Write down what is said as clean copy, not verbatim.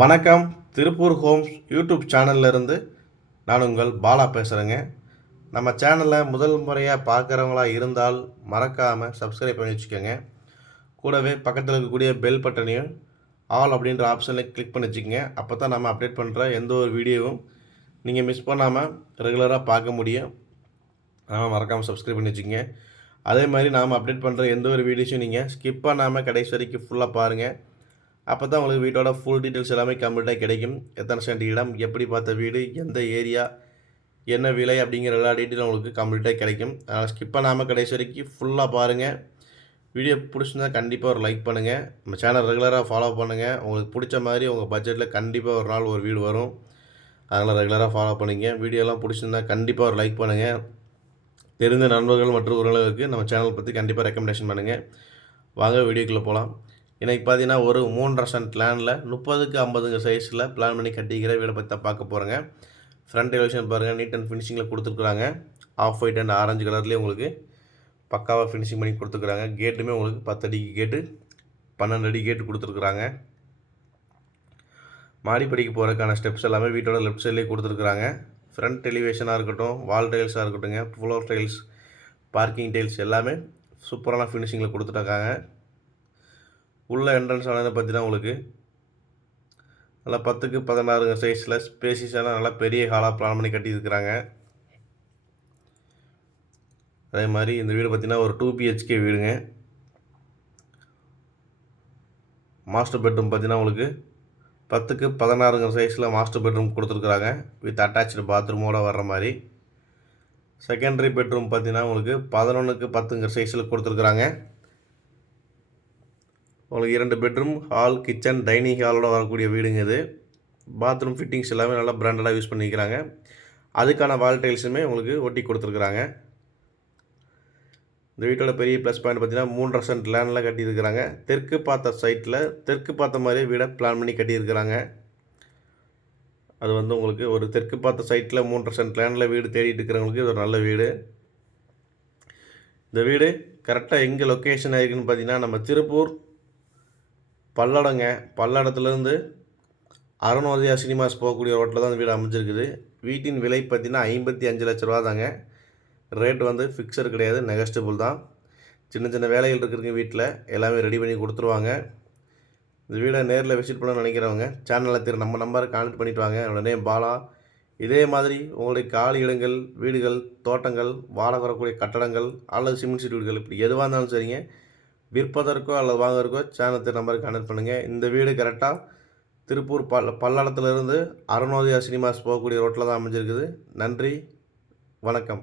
வணக்கம். Tiruppur Holmes YouTube சேனல்லேருந்து நான் உங்கள் பாலா பேசுகிறேங்க. நம்ம சேனலில் முதல் முறையாக பார்க்குறவங்களா இருந்தால் மறக்காமல் சப்ஸ்கிரைப் பண்ணி வச்சுக்கோங்க. கூடவே பக்கத்தில் இருக்கக்கூடிய பெல் பட்டனையும் ஆல் அப்படின்ற ஆப்ஷனில் கிளிக் பண்ணி வச்சுக்கோங்க. அப்போ தான் நம்ம அப்டேட் பண்ணுற எந்த ஒரு வீடியோவும் நீங்கள் மிஸ் பண்ணாமல் ரெகுலராக பார்க்க முடியும். மறக்காமல் சப்ஸ்கிரைப் பண்ணி வச்சுக்கோங்க. அதே மாதிரி நாம் அப்டேட் பண்ணுற எந்த ஒரு வீடியோஸும் நீங்கள் ஸ்கிப் பண்ணாமல் கடைசி வரைக்கும் ஃபுல்லாக பாருங்கள். அப்போ தான் உங்களுக்கு வீட்டோட ஃபுல் டீட்டெயில்ஸ் எல்லாமே கம்ப்ளீட்டாக கிடைக்கும். எத்தனை சென்ட் இடம், எப்படி பார்த்த வீடு, எந்த ஏரியா, என்ன விலை அப்படிங்கிற எல்லா டீட்டெயிலும் உங்களுக்கு கம்ப்ளீட்டாக கிடைக்கும். அதனால் ஸ்கிப் பண்ணாமல் கடைசி வரைக்கும் ஃபுல்லாக பாருங்கள். வீடியோ பிடிச்சிருந்தா கண்டிப்பாக ஒரு லைக் பண்ணுங்கள். நம்ம சேனல் ரெகுலராக ஃபாலோ பண்ணுங்கள். உங்களுக்கு பிடிச்ச மாதிரி உங்கள் பட்ஜெட்டில் கண்டிப்பாக ஒரு நாள் ஒரு வீடு வரும். அதனால் ரெகுலராக ஃபாலோ பண்ணிங்க. வீடியோலாம் பிடிச்சிருந்தா கண்டிப்பாக ஒரு லைக் பண்ணுங்கள். தெரிந்த நண்பர்கள் மற்றும் உறவினர்களுக்கு நம்ம சேனல் பற்றி கண்டிப்பாக ரெக்கமெண்டேஷன் பண்ணுங்கள். வாங்க வீடியோக்குள்ளே போகலாம். இன்றைக்கி பார்த்தீங்கன்னா ஒரு 3.5 சென்ட் லேண்டில் 30க்கு 50 சைஸில் பிளான் பண்ணி கட்டிக்கிற வீடை பற்றி தான் பார்க்க போகிறேங்க. ஃப்ரண்ட் எலிவேஷன் பாருங்கள், நீட் அண்ட் ஃபினிஷிங்கில் கொடுத்துருக்குறாங்க. ஆஃப் ஒயிட் அண்ட் ஆரஞ்சு கலர்லேயே உங்களுக்கு பக்காவாக ஃபினிஷிங் பண்ணி கொடுத்துருக்குறாங்க. கேட்டுமே உங்களுக்கு 10 அடிக்கு கேட்டு 12 அடி கேட்டு கொடுத்துருக்குறாங்க. மாடிப்படிக்கு போகிறதுக்கான ஸ்டெப்ஸ் எல்லாமே வீட்டோட லெஃப்ட் சைட்லேயே கொடுத்துருக்குறாங்க. ஃப்ரண்ட் எலிவேஷனாக இருக்கட்டும், வால் டைல்ஸாக இருக்கட்டுங்க, ஃப்ளோர் டைல்ஸ், பார்க்கிங் டைல்ஸ் எல்லாமே சூப்பரான ஃபினிஷிங்கில் கொடுத்துருக்காங்க. உள்ள என்ட்ரன்ஸ் ஆனதை பார்த்தீங்கன்னா உங்களுக்கு நல்லா 10க்கு 16 சைஸில் ஸ்பேசிஸான நல்லா பெரிய ஹாலாக பிளான் பண்ணி கட்டியிருக்கிறாங்க. அதே மாதிரி இந்த வீடு பார்த்திங்கன்னா ஒரு 2 BHK வீடுங்க. மாஸ்டர் பெட்ரூம் பார்த்திங்கன்னா உங்களுக்கு 10க்கு 16 சைஸில் மாஸ்டர் பெட்ரூம் கொடுத்துருக்குறாங்க. வித் அட்டாச்சு பாத்ரூமோடு வர்ற மாதிரி. செகண்டரி பெட்ரூம் பார்த்திங்கன்னா உங்களுக்கு 11க்கு 10 சைஸில் கொடுத்துருக்குறாங்க. உங்களுக்கு 2 பெட்ரூம், ஹால், கிச்சன், டைனிங் ஹாலோட வரக்கூடிய வீடுங்க இது. பாத்ரூம் ஃபிட்டிங்ஸ் எல்லாமே நல்லா பிராண்டடாக யூஸ் பண்ணிக்கிறாங்க. அதுக்கான வால் டைல்ஸுமே உங்களுக்கு ஒட்டி கொடுத்துருக்குறாங்க. இந்த வீட்டோட பெரிய ப்ளஸ் பாயிண்ட் பார்த்தீங்கன்னா 3.5 சென்ட் லேண்டில் கட்டியிருக்கிறாங்க. தெற்கு பார்த்த சைட்டில் தெற்கு பார்த்த மாதிரியே வீடை பிளான் பண்ணி கட்டியிருக்கிறாங்க. அது உங்களுக்கு ஒரு தெற்கு பார்த்த சைட்டில் 3.5 சென்ட் லேண்டில் வீடு தேடிட்டு இருக்கிறவங்களுக்கு இது ஒரு நல்ல வீடு. இந்த வீடு கரெக்டாக எங்கே லொக்கேஷன் ஆகிருக்குன்னு பார்த்தீங்கன்னா நம்ம திருப்பூர் பல்லடத்துலேருந்து அருணோதயா சினிமாஸ் போகக்கூடிய ரோட்டில் தான் இந்த வீடு அமைஞ்சிருக்குது. வீட்டின் விலை பார்த்தீங்கன்னா 55 லட்ச ரூபா தாங்க. ரேட் ஃபிக்ஸட் கிடையாது, நெகஸ்டபிள் தான். சின்ன சின்ன வேலைகள் இருக்குதுங்க, வீட்டில் எல்லாமே ரெடி பண்ணி கொடுத்துருவாங்க. இந்த வீடை நேரில் விசிட் பண்ண நினைக்கிறவங்க சேனலில் நம்ம நம்பரை கான்டெக்ட் பண்ணிவிட்டு வாங்க. என்னோட நேம் பாலா. இதே மாதிரி உங்களுடைய காலி இடங்கள், வீடுகள், தோட்டங்கள், வாடகை வரக்கூடிய கட்டடங்கள் அல்லது சிமெண்ட் சீட் வீடுகள் இப்படி எதுவாக இருந்தாலும் சரிங்க, விற்பதற்கோ அல்லது வாங்குறதுக்கோ சேனல் நம்பருக்கு கான்டெக்ட் பண்ணுங்கள். இந்த வீடு கரெக்டாக திருப்பூர் பல்லடத்துலேருந்து அருணோதயா சினிமாஸ் போகக்கூடிய ரோட்டில் தான் அமைஞ்சிருக்குது. நன்றி, வணக்கம்.